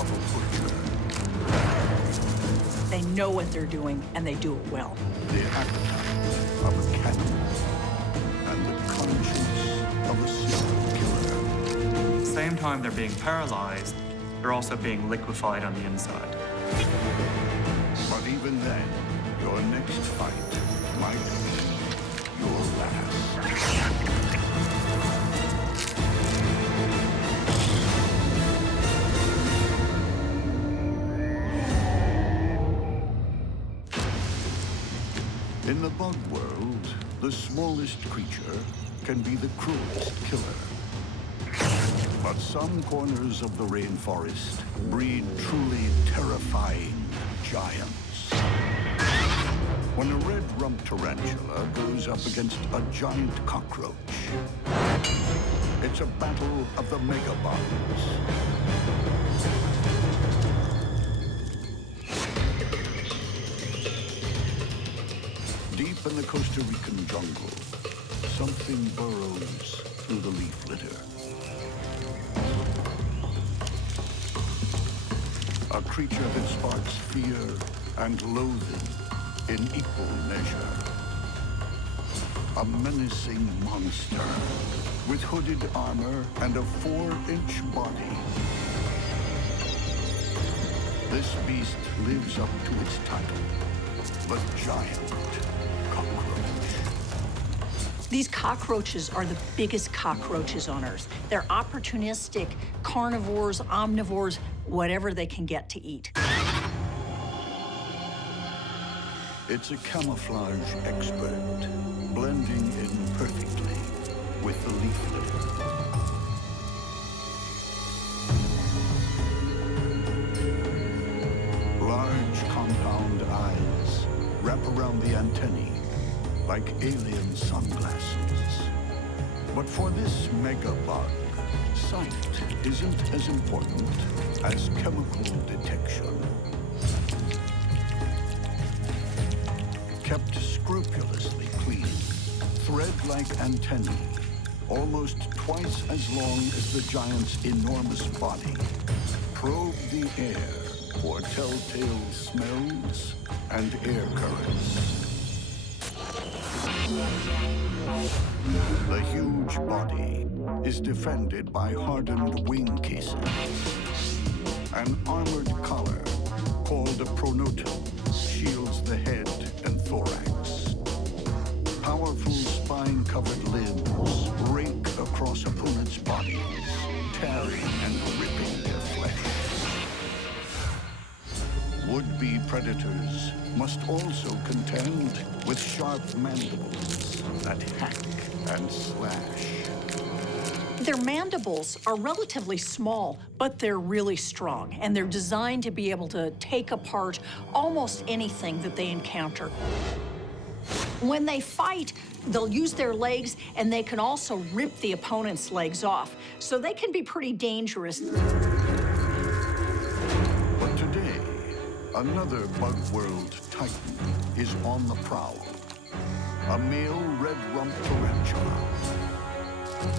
of a butcher. They know what they're doing, and they do it well. The appetite of a cannibal and the conscience of a serial killer. At the same time they're being paralyzed, they're also being liquefied on the inside. But even then, your next fight might be your last. In the bug world, the smallest creature can be the cruelest killer. But some corners of the rainforest breed truly terrifying giants. When a red rump tarantula goes up against a giant cockroach, it's a battle of the megabugs. Deep in the Costa Rican jungle, something burrows through the leaf litter. A creature that sparks fear and loathing in equal measure. A menacing monster with hooded armor and a 4-inch body. This beast lives up to its title, the Giant Cockroach. These cockroaches are the biggest cockroaches on Earth. They're opportunistic, carnivores, omnivores, whatever they can get to eat. It's a camouflage expert, blending in perfectly with the leaf litter. Large compound eyes wrap around the antennae like alien sunglasses. But for this megabug, sight isn't as important as chemical detection. Kept scrupulously clean, thread-like antennae, almost twice as long as the giant's enormous body, probe the air for telltale smells and air currents. The huge body is defended by hardened wing cases. An armored collar, called a pronotum, shields the head and thorax. Powerful spine-covered limbs rake across opponents' bodies, tearing and ripping their flesh. Would-be predators must also contend with sharp mandibles that hack and slash. Their mandibles are relatively small, but they're really strong, and they're designed to be able to take apart almost anything that they encounter. When they fight, they'll use their legs, and they can also rip the opponent's legs off, so they can be pretty dangerous. But today, another bug world titan is on the prowl. A male red rump tarantula.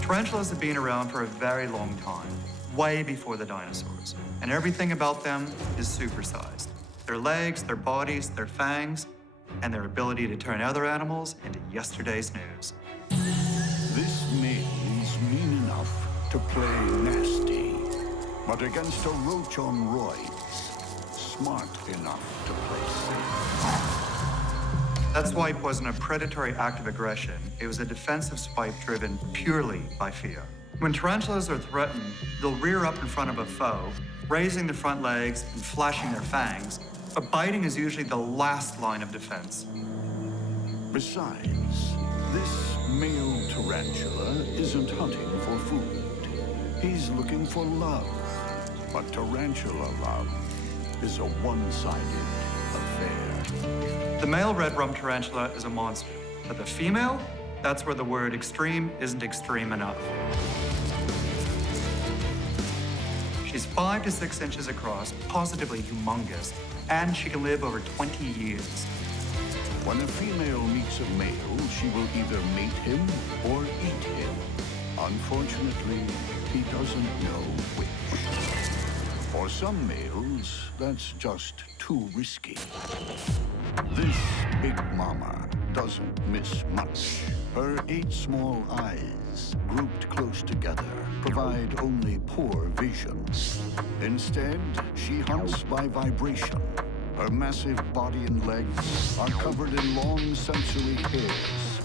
Tarantulas have been around for a very long time, way before the dinosaurs, and everything about them is supersized. Their legs, their bodies, their fangs, and their ability to turn other animals into yesterday's news. This male's mean enough to play nasty, but against a roach on roids, smart enough to play safe. That swipe wasn't a predatory act of aggression. It was a defensive swipe driven purely by fear. When tarantulas are threatened, they'll rear up in front of a foe, raising their front legs and flashing their fangs, but biting is usually the last line of defense. Besides, this male tarantula isn't hunting for food. He's looking for love. But tarantula love is a one-sided affair. The male red rump tarantula is a monster, but the female, that's where the word extreme isn't extreme enough. She's 5 to 6 inches across, positively humongous, and she can live over 20 years. When a female meets a male, she will either mate him or eat him. Unfortunately, he doesn't know which. For some males, that's just too risky. This big mama doesn't miss much. Her 8 small eyes, grouped close together, provide only poor vision. Instead, she hunts by vibration. Her massive body and legs are covered in long sensory hairs.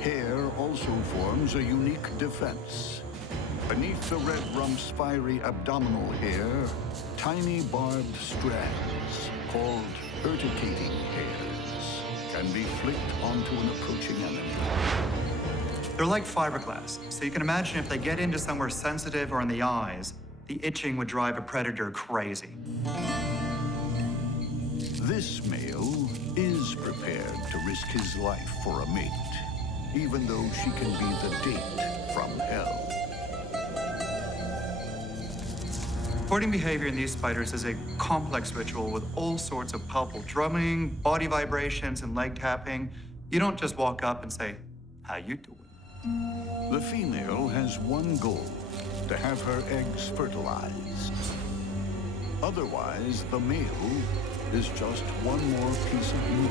Hair also forms a unique defense. Beneath the red rump's fiery abdominal hair, tiny barbed strands, called urticating hairs, can be flicked onto an approaching enemy. They're like fiberglass, so you can imagine if they get into somewhere sensitive or in the eyes, the itching would drive a predator crazy. This male is prepared to risk his life for a mate, even though she can be the date from hell. Courting behavior in these spiders is a complex ritual with all sorts of palpable drumming, body vibrations, and leg tapping. You don't just walk up and say, "How you doing?" The female has one goal, to have her eggs fertilized. Otherwise, the male is just one more piece of meat.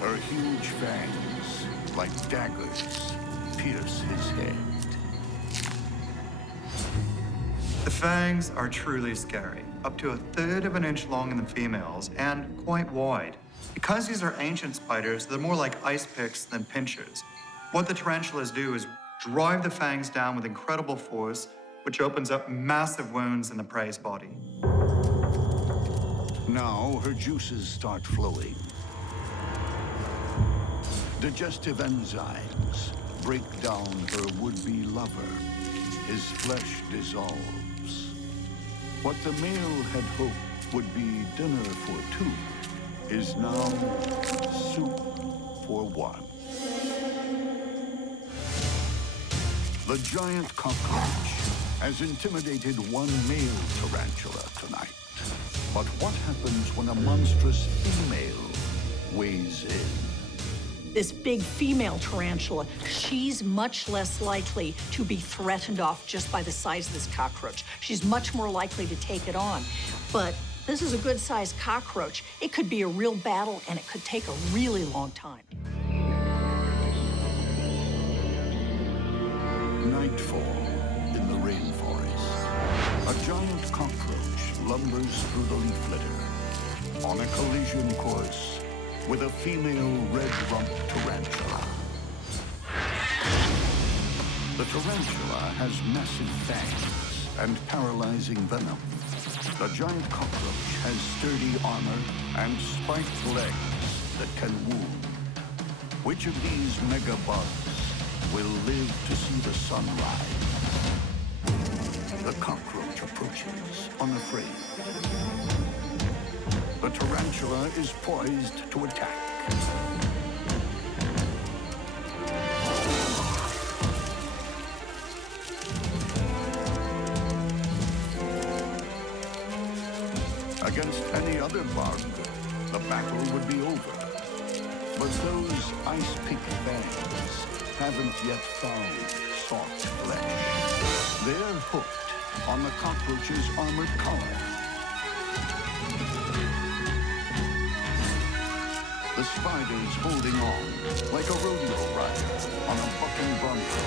Her huge fangs, like daggers, pierce his head. The fangs are truly scary, up to 1/3 of an inch long in the females and quite wide. Because these are ancient spiders, they're more like ice picks than pinchers. What the tarantulas do is drive the fangs down with incredible force, which opens up massive wounds in the prey's body. Now her juices start flowing. Digestive enzymes break down her would-be lover. His flesh dissolves. What the male had hoped would be dinner for 2 is now soup for 1. The giant cockroach has intimidated one male tarantula tonight. But what happens when a monstrous female weighs in? This big female tarantula, she's much less likely to be threatened off just by the size of this cockroach. She's much more likely to take it on. But this is a good-sized cockroach. It could be a real battle, and it could take a really long time. Nightfall in the rainforest. A giant cockroach lumbers through the leaf litter on a collision course with a female red rump tarantula. The tarantula has massive fangs and paralyzing venom. The giant cockroach has sturdy armor and spiked legs that can wound. Which of these megabugs will live to see the sunrise? The cockroach approaches, unafraid. The tarantula is poised to attack. Against any other bug, the battle would be over. But those ice-pick fangs haven't yet found soft flesh. They're hooked on the cockroach's armored collar. The spider's holding on like a rodeo rider on a bucking bronco.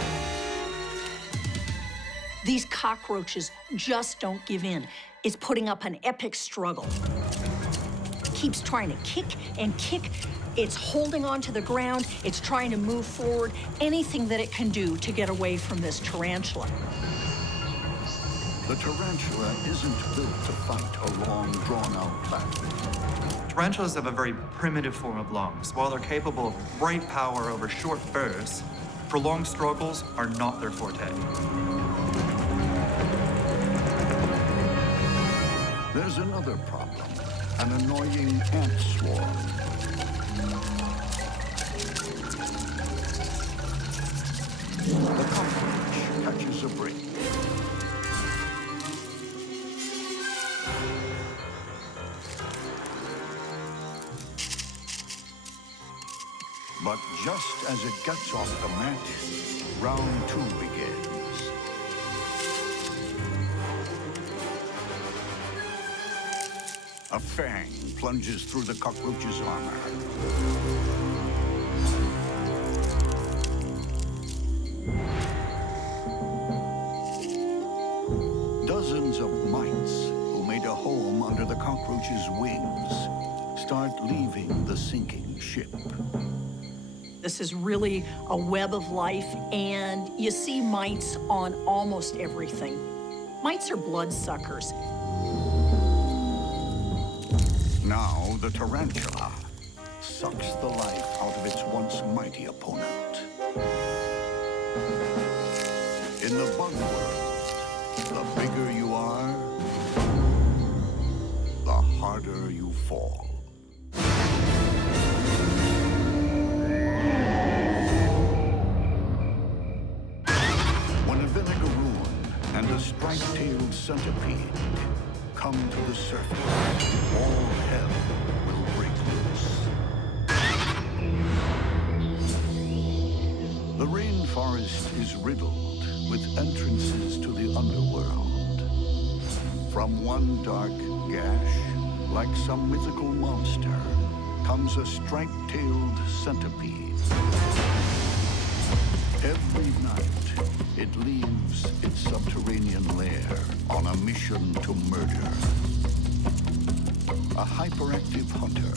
These cockroaches just don't give in. It's putting up an epic struggle. Keeps trying to kick and kick. It's holding on to the ground. It's trying to move forward. Anything that it can do to get away from this tarantula. The tarantula isn't built to fight a long, drawn-out battle. Tarantulas have a very primitive form of lungs. While they're capable of great power over short bursts, prolonged struggles are not their forte. There's another problem, an annoying ant swarm. The cockroach catches a break. But just as it gets off the mat, round 2 begins. A fang plunges through the cockroach's armor. Dozens of mites who made a home under the cockroach's wings start leaving the sinking ship. This is really a web of life, and you see mites on almost everything. Mites are bloodsuckers. Now the tarantula sucks the life out of its once mighty opponent. In the bug world, the bigger you are, the harder you fall. When a Vinegaroon and a striped-tailed centipede come to the surface, all hell will break loose. The rainforest is riddled with entrances to the underworld. From one dark gash, like some mythical monster, comes a striped-tailed centipede. Every night, it leaves its subterranean lair on a mission to murder. A hyperactive hunter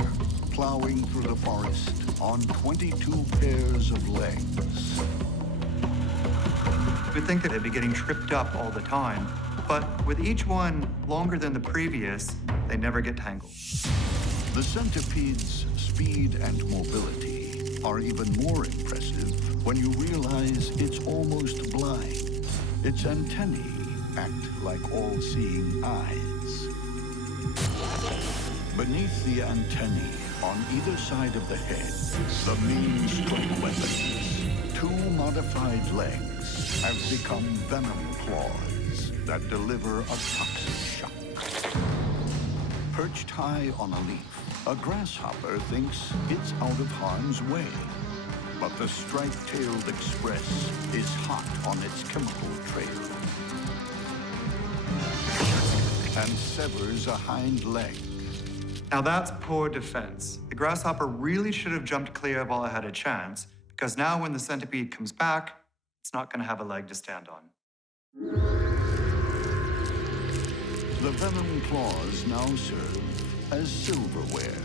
plowing through the forest on 22 pairs of legs. You'd think that they'd be getting tripped up all the time, but with each one longer than the previous, they never get tangled. The centipede's speed and mobility are even more impressive when you realize it's almost blind. Its antennae act like all-seeing eyes. Beneath the antennae, on either side of the head, the main strike weapons, 2 modified legs have become venom claws that deliver a toxic shock. Perched high on a leaf, a grasshopper thinks it's out of harm's way. But the striped-tailed express is hot on its chemical trail and severs a hind leg. Now that's poor defense. The grasshopper really should have jumped clear while it had a chance, because now when the centipede comes back, it's not going to have a leg to stand on. The venom claws now serve as silverware,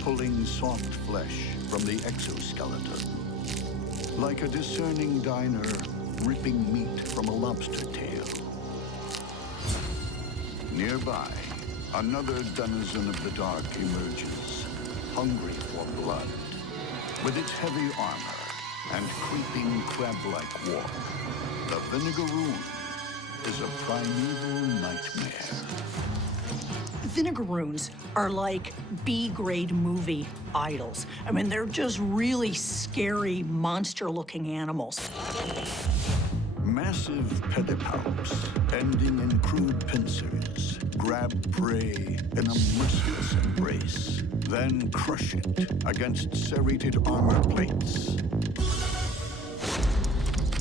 pulling soft flesh from the exoskeleton. Like a discerning diner ripping meat from a lobster tail. Nearby, another denizen of the dark emerges, hungry for blood. With its heavy armor and creeping crab-like walk, the Vinegaroon is a primeval nightmare. Vinegaroons are like B-grade movie idols. I mean, they're just really scary, monster-looking animals. Massive pedipalps, ending in crude pincers, grab prey in a merciless embrace, then crush it against serrated armor plates.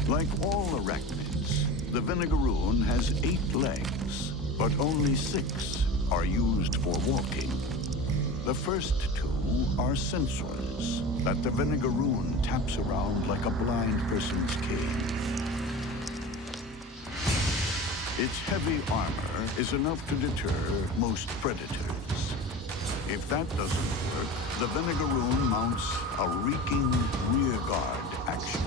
Like all arachnids, the Vinegaroon has 8 legs, but only 6 are used for walking. The first 2 are sensors that the Vinegaroon taps around like a blind person's cane. Its heavy armor is enough to deter most predators. If that doesn't work, the Vinegaroon mounts a reeking rearguard action.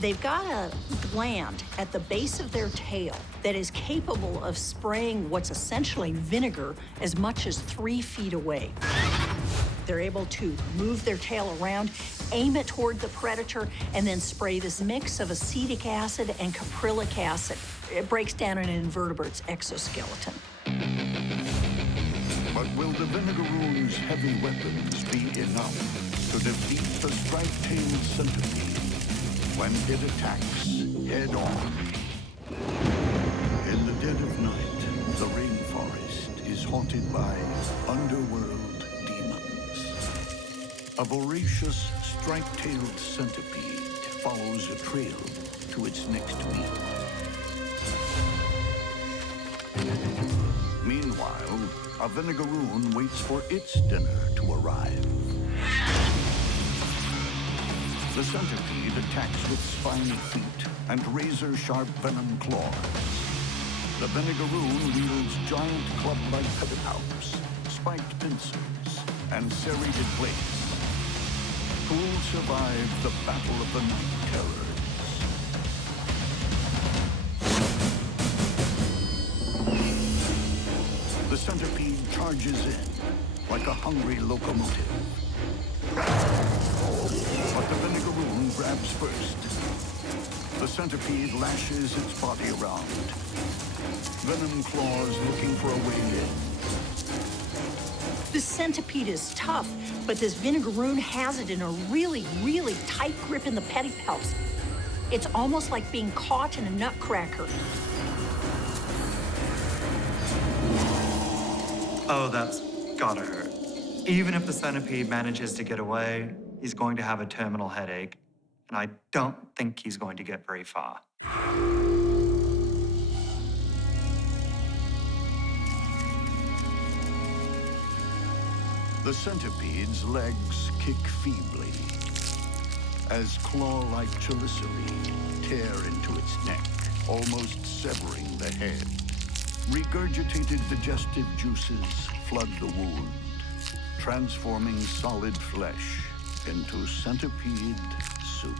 They've got a gland at the base of their tail that is capable of spraying what's essentially vinegar as much as 3 feet away. They're able to move their tail around, aim it toward the predator, and then spray this mix of acetic acid and caprylic acid. It breaks down an invertebrate's exoskeleton. But will the Vinegaroon's heavy weapons be enough to defeat the striped-tailed centipede when it attacks head-on? In the dead of night, the rainforest is haunted by underworld demons. A voracious, striped-tailed centipede follows a trail to its next meal. Meanwhile, a Vinegaroon waits for its dinner to arrive. The centipede attacks with spiny feet and razor-sharp venom claws. The Vinegaroon wields giant club-like pedipalps, spiked pincers, and serrated blades. Who will survive the Battle of the Night Terrors? The centipede charges in like a hungry locomotive. But the Vinegaroon grabs first. The centipede lashes its body around. Venom claws looking for a way in. The centipede is tough, but this Vinegaroon has it in a really, really tight grip in the pedipalps. It's almost like being caught in a nutcracker. Oh, that's gotta hurt. Even if the centipede manages to get away, he's going to have a terminal headache, and I don't think he's going to get very far. The centipede's legs kick feebly as claw-like chelicerae tear into its neck, almost severing the head. Regurgitated digestive juices flood the wound, transforming solid flesh into centipede soup.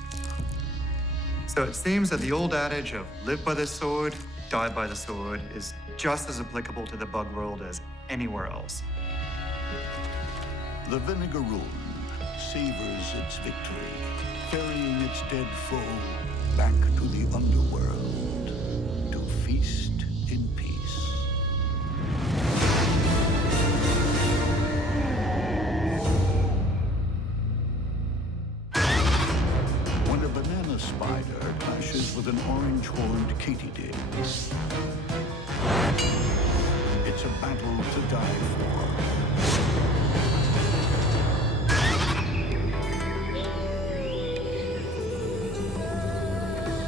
So it seems that the old adage of live by the sword, die by the sword is just as applicable to the bug world as anywhere else. The Vinegaroon savors its victory, ferrying its dead foe back to the underworld to feast in peace. When a banana spider clashes with an orange-horned Katydid, it's a battle to die for.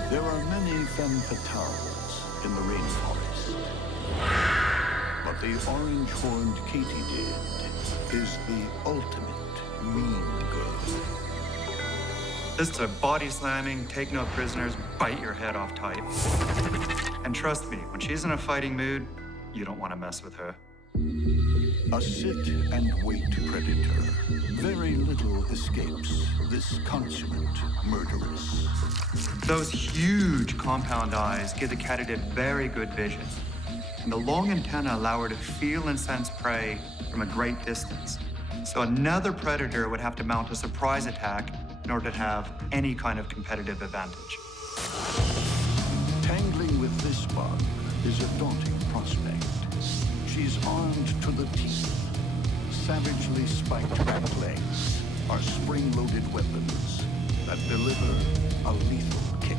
There are many femme fatales in the rainforest, but the orange-horned Katydid is the ultimate mean girl. This is a body-slamming, take no prisoners, bite your head off type. And trust me, when she's in a fighting mood, you don't want to mess with her. A sit-and-wait predator. Very little escapes this consummate murderess. Those huge compound eyes give the Katydid very good vision. And the long antennae allow her to feel and sense prey from a great distance. So another predator would have to mount a surprise attack in order to have any kind of competitive advantage. Tangling with this bug is a daunting prospect. She's armed to the teeth. Savagely spiked back legs are spring-loaded weapons that deliver a lethal kick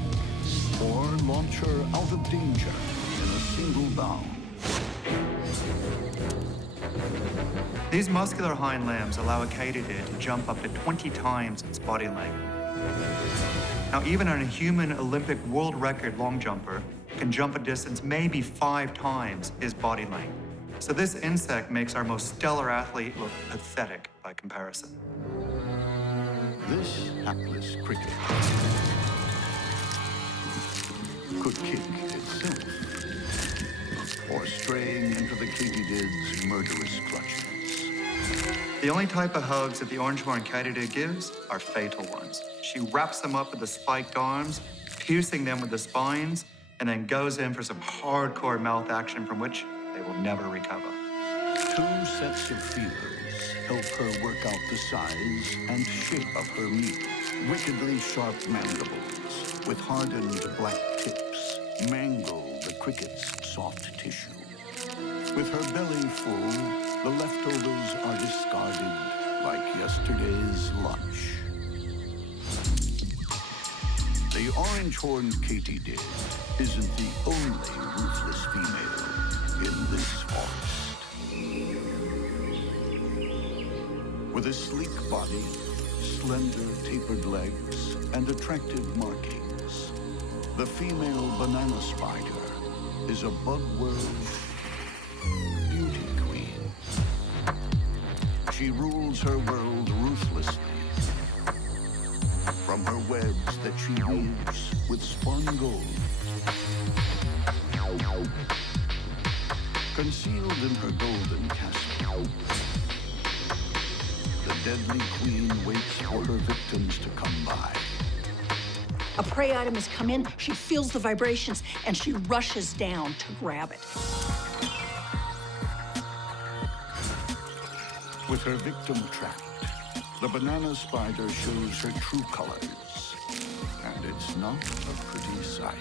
or launch her out of danger in a single bound. These muscular hind limbs allow a Katydid to jump up to 20 times its body length. Now, even a human Olympic world record long jumper can jump a distance maybe 5 times his body length. So this insect makes our most stellar athlete look pathetic by comparison. This hapless cricket could kick itself, or straying into the Katydid's murderous clutches. The only type of hugs that the orange-horned Katydid gives are fatal ones. She wraps them up with the spiked arms, piercing them with the spines, and then goes in for some hardcore mouth action from which they will never recover. 2 sets of feelers help her work out the size and shape of her meat. Wickedly sharp mandibles with hardened black tips mangle the cricket's soft tissue. With her belly full, the leftovers are discarded like yesterday's lunch. The orange-horned Katydid isn't the only ruthless female in this forest. With a sleek body, slender, tapered legs, and attractive markings. The female banana spider is a bug world beauty queen. She rules her world ruthlessly. From her webs that she weaves with spun gold. Concealed in her golden castle, the deadly queen waits for her victims to come by. A prey item has come in, she feels the vibrations, and she rushes down to grab it. With her victim trapped, the banana spider shows her true colors, and it's not a pretty sight.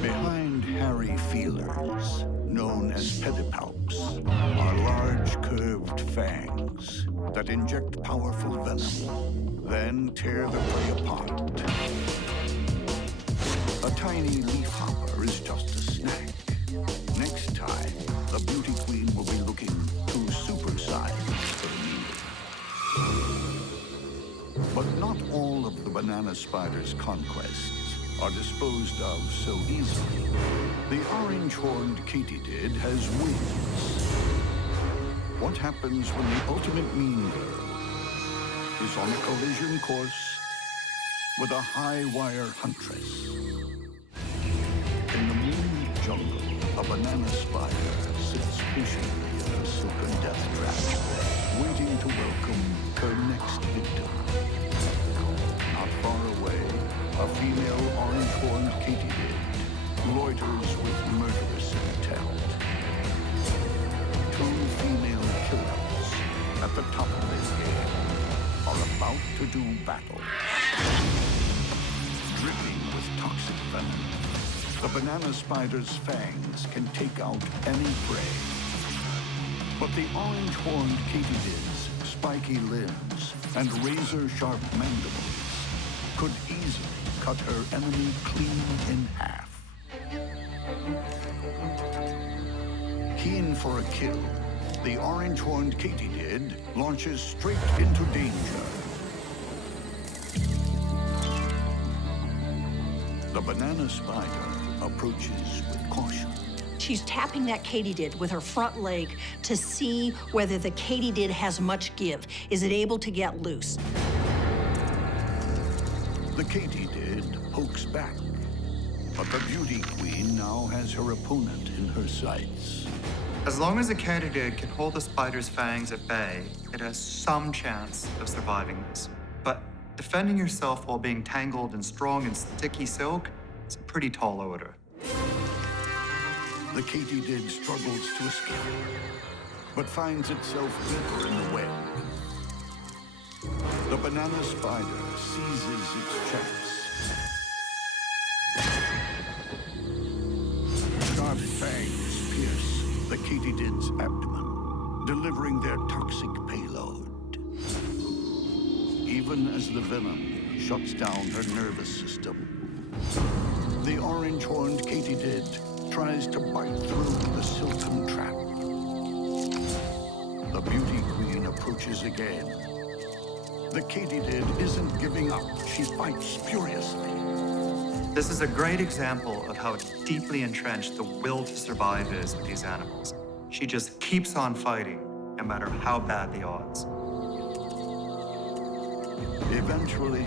Behind hairy feelers, known as pedipalps, are large curved fangs that inject powerful venom, then tear the prey apart. A tiny leaf hopper is just a snack. Next time, the beauty queen will be looking to supersize her meal. But not all of the banana spider's conquests are disposed of so easily. The orange-horned Katydid has wings. What happens when the ultimate mean girl is on a collision course with a high-wire huntress? In the moonlit jungle, a banana spider sits patiently in a silken death trap, waiting to welcome her next victim. Not far away, a female orange-horned Katydid loiters with murderous intent. Two female killers at the top of their game are about to do battle. Dripping with toxic venom, the banana spider's fangs can take out any prey. But the orange-horned Katydid's spiky limbs and razor-sharp mandibles could easily cut her enemy clean in half. Keen for a kill, the orange-horned Katydid launches straight into danger. The banana spider approaches with caution. She's tapping that Katydid with her front leg to see whether the Katydid has much give. Is it able to get loose? The Katydid pokes back, but the beauty queen now has her opponent in her sights. As long as the Katydid can hold the spider's fangs at bay, it has some chance of surviving this. But defending yourself while being tangled in strong and sticky silk is a pretty tall order. The Katydid struggles to escape, but finds itself deeper in the web. The banana spider seizes its chance. Sharp fangs pierce the Katydid's abdomen, delivering their toxic payload. Even as the venom shuts down her nervous system, the orange-horned Katydid tries to bite through the silken trap. The beauty queen approaches again. The Katydid isn't giving up. She fights furiously. This is a great example of how deeply entrenched the will to survive is with these animals. She just keeps on fighting, no matter how bad the odds. Eventually,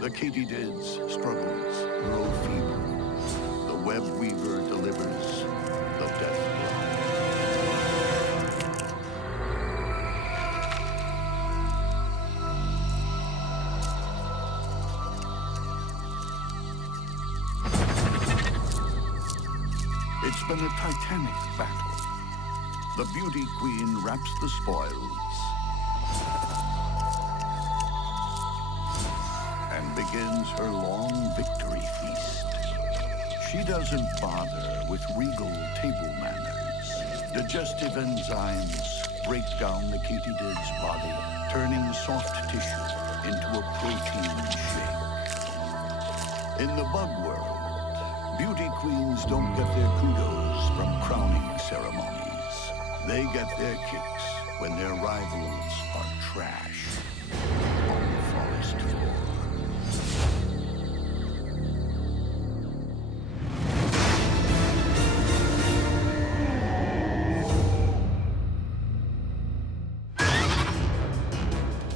the Katydid's struggles grow feeble. The web weaver delivers the death blow. It's been a titanic battle. The beauty queen wraps the spoils and begins her long victory feast. She doesn't bother with regal table manners. Digestive enzymes break down the Katydid's body, turning soft tissue into a protein shake. In the bug world, beauty queens don't get their kudos from crowning ceremonies. They get their kicks when their rivals are trash on the forest floor.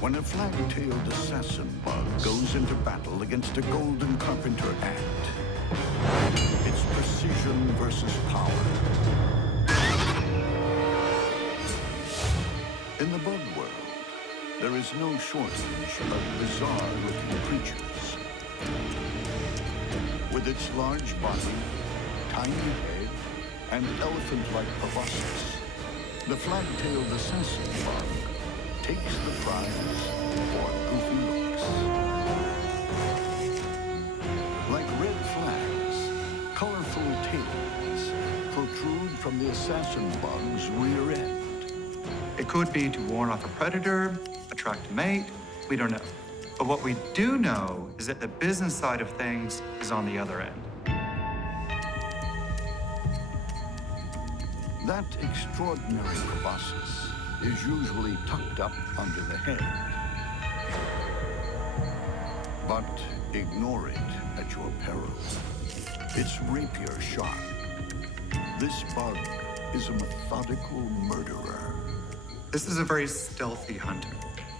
When a flag-tailed assassin bug goes into battle against a golden carpenter ant, it's precision versus power. In the bug world, there is no shortage of bizarre-looking creatures. With its large body, tiny head, and elephant-like proboscis, the flag-tailed assassin bug takes the prize for goofy looks. Like red flags, colorful tails protrude from the assassin bug's rear end. It could be to warn off a predator, attract a mate, we don't know. But what we do know is that the business side of things is on the other end. That extraordinary proboscis is usually tucked up under the head. But ignore it at your peril. It's rapier sharp. This bug is a methodical murderer. This is a very stealthy hunter.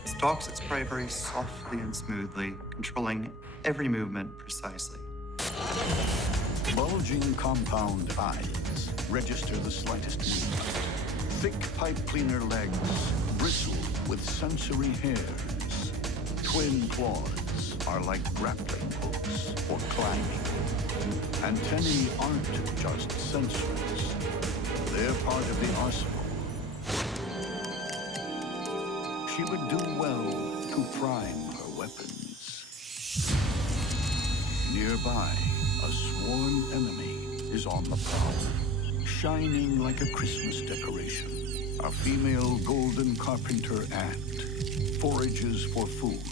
It stalks its prey very softly and smoothly, controlling every movement precisely. Bulging compound eyes register the slightest movement. Thick pipe cleaner legs bristle with sensory hairs. Twin claws are like grappling hooks for climbing. Antennae aren't just sensors. They're part of the arsenal. She would do well to prime her weapons. Nearby, a sworn enemy is on the prowl, shining like a Christmas decoration. A female golden carpenter ant forages for food.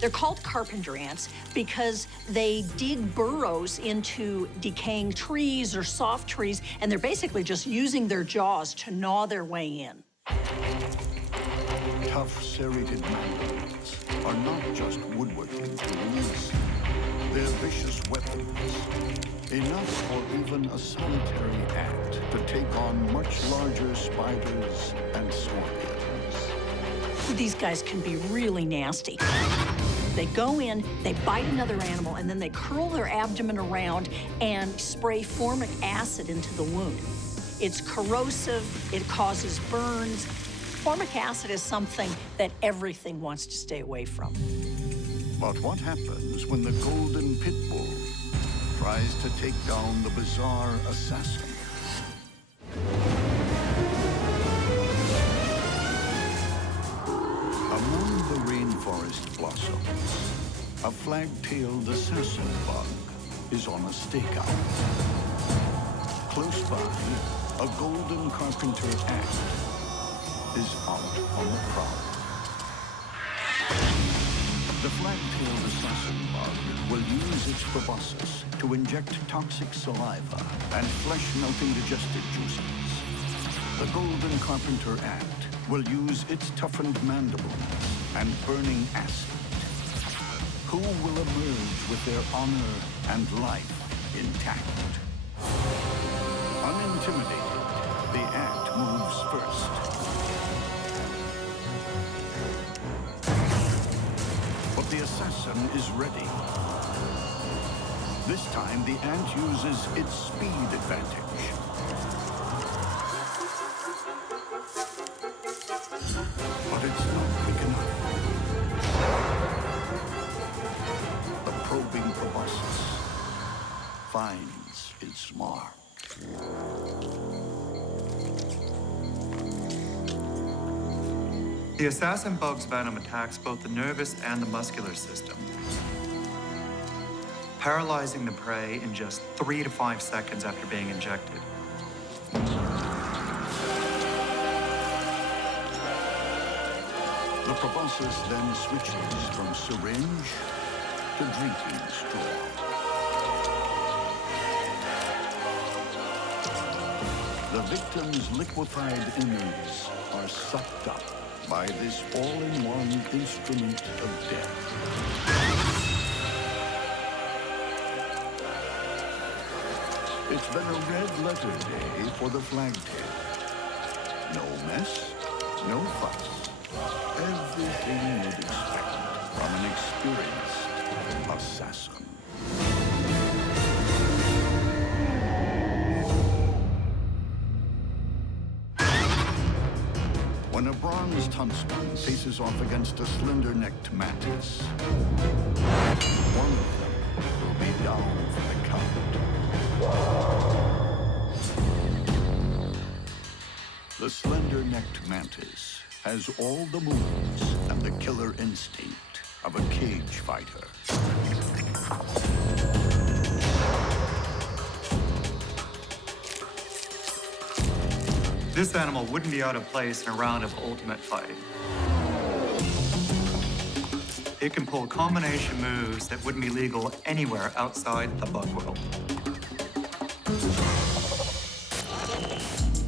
They're called carpenter ants because they dig burrows into decaying trees or soft trees, and they're basically just using their jaws to gnaw their way in. Tough serrated mandibles are not just woodworking tools. They're vicious weapons, enough for even a solitary ant to take on much larger spiders and scorpions. These guys can be really nasty. They go in, they bite another animal, and then they curl their abdomen around and spray formic acid into the wound. It's corrosive, it causes burns. Formic acid is something that everything wants to stay away from. But what happens when the golden pit bull tries to take down the bizarre assassin? Among the rainforest blossoms, a flag-tailed assassin bug is on a stakeout. Close by, a golden carpenter ant is out on the prowl. The flag-tailed assassin bug will use its proboscis to inject toxic saliva and flesh-melting digestive juices. The golden carpenter ant will use its toughened mandibles and burning acid. Who will emerge with their honor and life intact? Unintimidated, the ant moves first. But the assassin is ready. This time, the ant uses its speed advantage. But it's not quick enough. The probing proboscis finds its mark. The assassin bug's venom attacks both the nervous and the muscular system, paralyzing the prey in just 3 to 5 seconds after being injected. The proboscis then switches from syringe to drinking straw. The victim's liquefied innards are sucked up by this all-in-one instrument of death. It's been a red-letter day for the flagtail. No mess, no fuss. Everything you'd expect from an experienced assassin. When a bronzed huntsman faces off against a slender-necked mantis, one of them will be down for the count. The slender-necked mantis has all the moves and the killer instinct of a cage fighter. This animal wouldn't be out of place in a round of ultimate fight. It can pull combination moves that wouldn't be legal anywhere outside the bug world.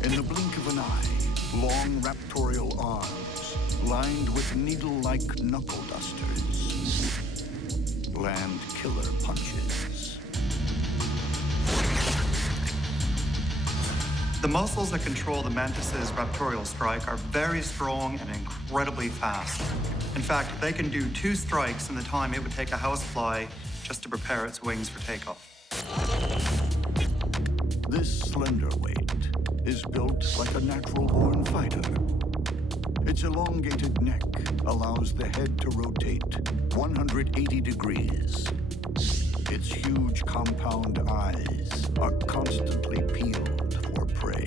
In the blink of an eye, long raptorial arms, lined with needle-like knuckle dusters, land killer punches. The muscles that control the mantis's raptorial strike are very strong and incredibly fast. In fact, they can do 2 strikes in the time it would take a housefly just to prepare its wings for takeoff. This slender weight is built like a natural-born fighter. Its elongated neck allows the head to rotate 180 degrees. Its huge compound eyes are constantly peeled for prey.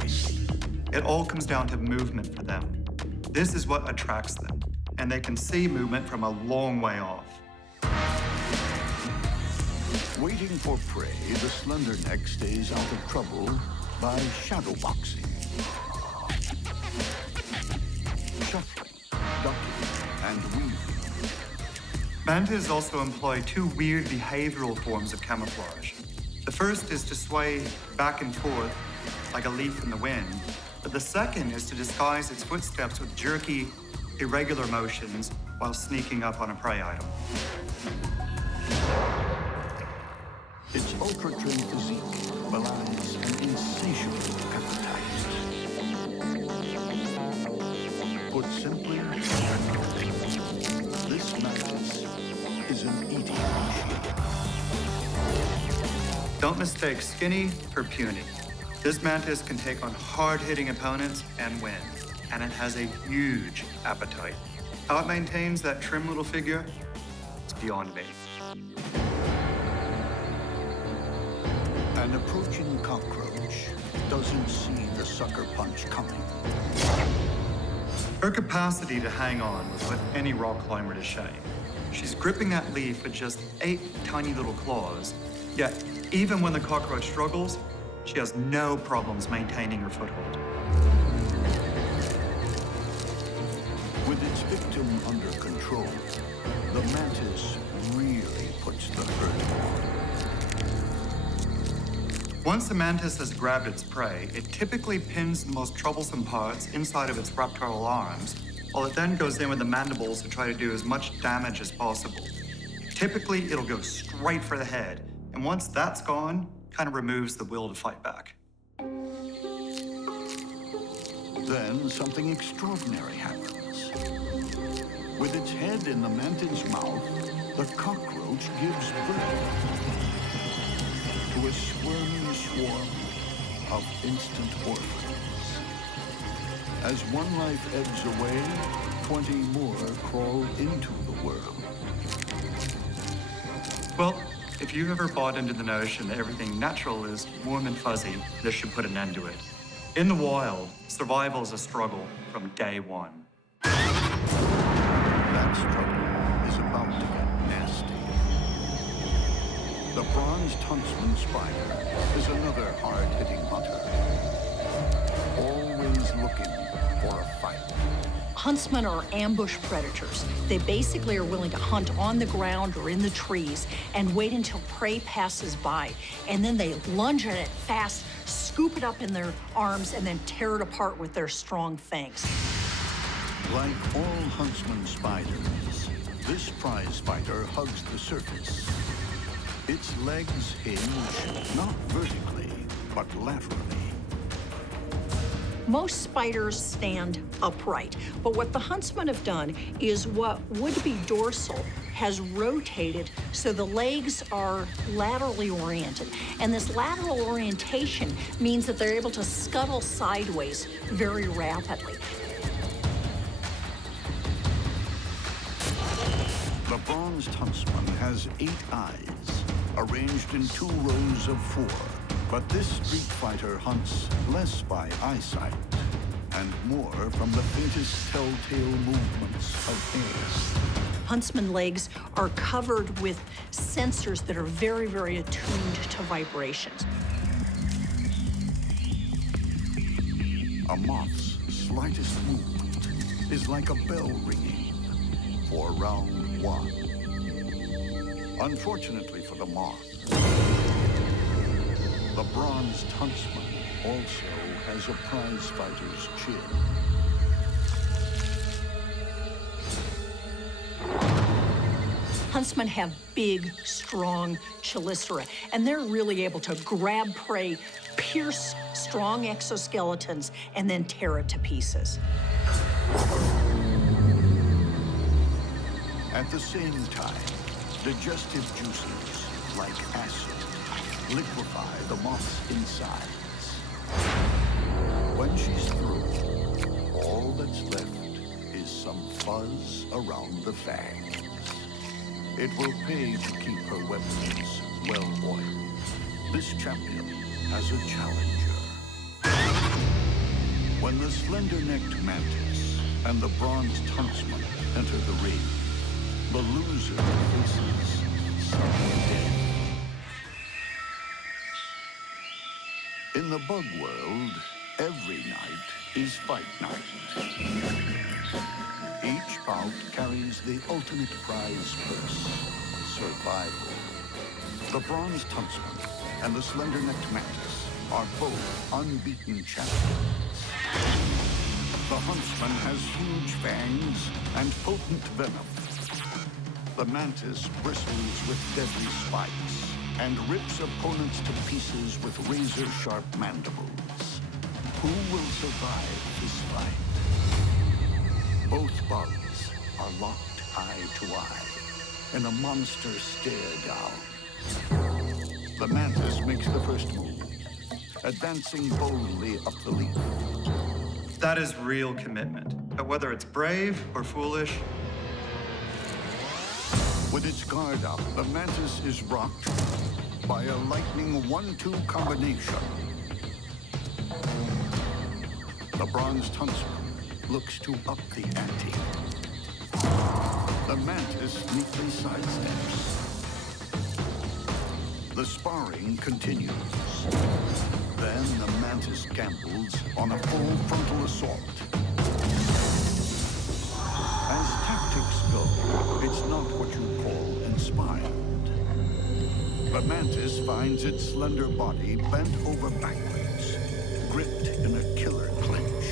It all comes down to movement for them. This is what attracts them, and they can see movement from a long way off. Waiting for prey, the slender neck stays out of trouble by shadow boxing, shuffling, ducking, and weaving. Mantis also employ 2 weird behavioral forms of camouflage. The first is to sway back and forth like a leaf in the wind, but the second is to disguise its footsteps with jerky, irregular motions while sneaking up on a prey item. Its ultra-trim physique belies an insatiable appetite. Put simply, this mantis is an eating machine. Don't mistake skinny for puny. This mantis can take on hard-hitting opponents and win, and it has a huge appetite. How it maintains that trim little figure, it's beyond me. An approaching cockroach doesn't see the sucker punch coming. Her capacity to hang on would put any rock climber to shame. She's gripping that leaf with just 8 tiny little claws, yet even when the cockroach struggles, she has no problems maintaining her foothold. With its victim under control, the mantis really puts the hurt on. Once the mantis has grabbed its prey, it typically pins the most troublesome parts inside of its raptorial arms, while it then goes in with the mandibles to try to do as much damage as possible. Typically, it'll go straight for the head, and once that's gone, kind of removes the will to fight back. Then something extraordinary happens. With its head in the mantis mouth, the cockroach gives birth to a squirming swarm of instant orphans. As one life ebbs away, 20 more crawl into the world. Well, if you've ever bought into the notion that everything natural is warm and fuzzy, this should put an end to it. In the wild, survival is a struggle from day one. That struggle is about to get nasty. The bronzed huntsman spider is another hard-hitting hunter, always looking for a fight. Huntsmen are ambush predators. They basically are willing to hunt on the ground or in the trees and wait until prey passes by. And then they lunge at it fast, scoop it up in their arms and then tear it apart with their strong fangs. Like all huntsman spiders, this prize spider hugs the surface. Its legs hinge not vertically, but laterally. Most spiders stand upright, but what the huntsmen have done is what would be dorsal has rotated so the legs are laterally oriented. And this lateral orientation means that they're able to scuttle sideways very rapidly. The bronzed huntsman has 8 eyes, arranged in 2 rows of 4. But this street fighter hunts less by eyesight and more from the faintest telltale movements of air. Huntsman legs are covered with sensors that are very, very attuned to vibrations. A moth's slightest movement is like a bell ringing for round 1. Unfortunately for the moth, the bronzed huntsman also has a prize fighter's chin. Huntsmen have big, strong chelicera, and they're really able to grab prey, pierce strong exoskeletons, and then tear it to pieces. At the same time, digestive juices like acid liquefy the moth's insides. When she's through, all that's left is some fuzz around the fangs. It will pay to keep her weapons well-oiled. This champion has a challenger. When the slender-necked mantis and the bronzed huntsman enter the ring, the loser faces sudden death. In the bug world, every night is fight night. Each bout carries the ultimate prize purse, survival. The bronzed huntsman and the slender-necked mantis are both unbeaten champions. The huntsman has huge fangs and potent venom. The mantis bristles with deadly spikes and rips opponents to pieces with razor-sharp mandibles. Who will survive this fight? Both bugs are locked eye to eye in a monster stare down. The mantis makes the first move, advancing boldly up the leaf. That is real commitment. But whether it's brave or foolish, With its guard up, the mantis is rocked by a lightning 1-2 combination. The bronzed huntsman looks to up the ante. The mantis neatly sidesteps. The sparring continues. Then the mantis gambles on a full frontal assault. As tactics go, it's not what you call inspired. The mantis finds its slender body bent over backwards, gripped in a killer clinch.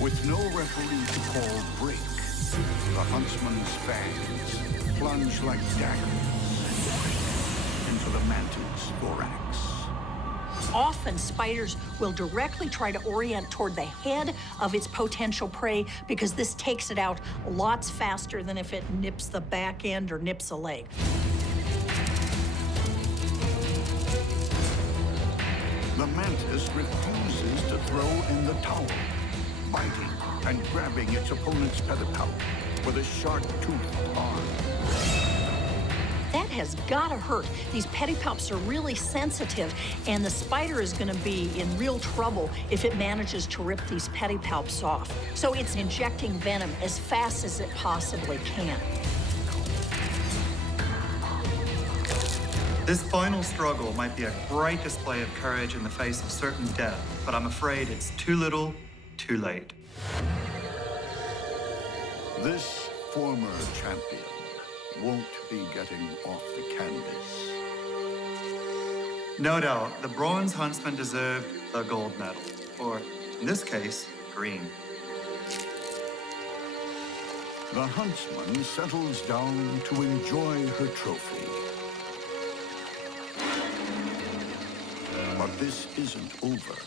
With no referee to call break, the huntsman's fangs plunge like daggers into the mantis' thorax. Often, spiders will directly try to orient toward the head of its potential prey because this takes it out lots faster than if it nips the back end or nips a leg. The mantis refuses to throw in the towel, biting and grabbing its opponent's pedipalp with a sharp-toothed arm. That has gotta hurt. These pedipalps are really sensitive, and the spider is gonna be in real trouble if it manages to rip these pedipalps off. So it's injecting venom as fast as it possibly can. this final struggle might be a bright display of courage in the face of certain death, but I'm afraid it's too little, too late. This former champion won't be getting off the canvas. No doubt, the bronze Huntsman deserved a gold medal, or in this case, green. The huntsman settles down to enjoy her trophy. But this isn't over.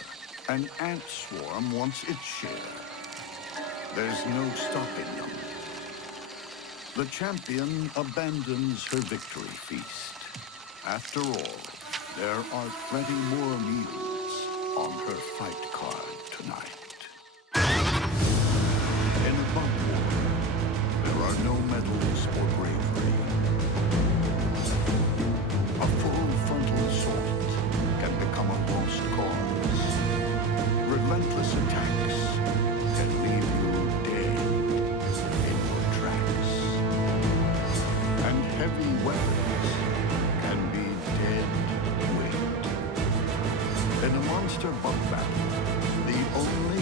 An ant swarm wants its share. There's no stopping them. The champion abandons her victory feast. After all, there are plenty more meals on her fight card tonight. In a bump war, there are no medals for bravery. A full frontal assault can become a lost cause. Relentless attacks can leave you dead in your tracks. And heavy weapons can be dead weight. In a monster bug battle, the only